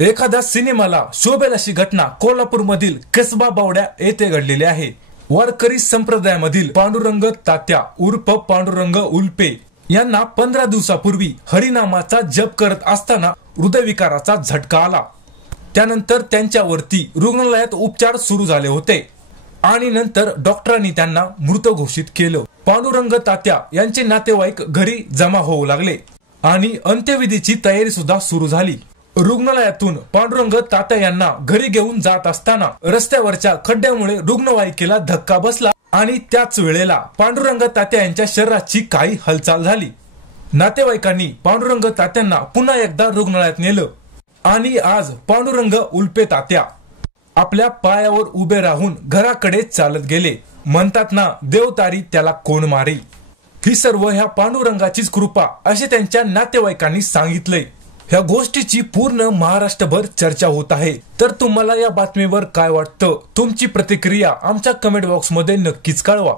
एखाद्या सिनेमाला शोभेल अशी घटना कोल्हापूरमधील कसबा बावड्या येथे घडलेली आहे। वारकरी संप्रदायामधील पांडुरंग तात्या उर्फ पांडुरंग उल्पे यांना 15 दिवसापूर्वी हरिनामाचा जप करत असताना हृदयविकाराचा झटका आला। त्यानंतर त्यांच्यावरती रुग्णालयात उपचार सुरू झाले होते आणि नंतर डॉक्टरांनी त्यांना मृत घोषित केलं। पांडुरंग तात्या यांचे नातेवाईक घरी जमा होऊ लागले आणि अंत्यविधीची तयारी सुद्धा सुरू झाली। रुग्णालयातून पांडुरंग तात्या यांना घरी घेऊन जात असताना रस्त्यावरच्या खड्ड्यामुळे रुग्णवाहिकेला धक्का बसला आणि त्याच वेळेला पांडुरंग तात्या यांच्या शरीराची काही हालचाल झाली। नातेवाईकांनी पांडुरंग तात्यांना पुन्हा एकदा रुग्णालयात नेलं आणि आज पांडुरंग उल्पे तात्या आपल्या पायावर उभे राहून घराकडे चालत गेले। म्हणतात ना, देवतारी त्याला कोण मारे। ही सर्व ह्या पांडुरंगाचीच कृपा असे त्यांच्या नातेवाईकांनी सांगितलंय। ह्या गोष्टीची पूर्ण महाराष्ट्रभर चर्चा होत आहे। तर तुम्हाला या बातमीवर काय वाटतं? तुमची प्रतिक्रिया आमच्या कमेंट बॉक्स मध्ये नक्कीच कळवा।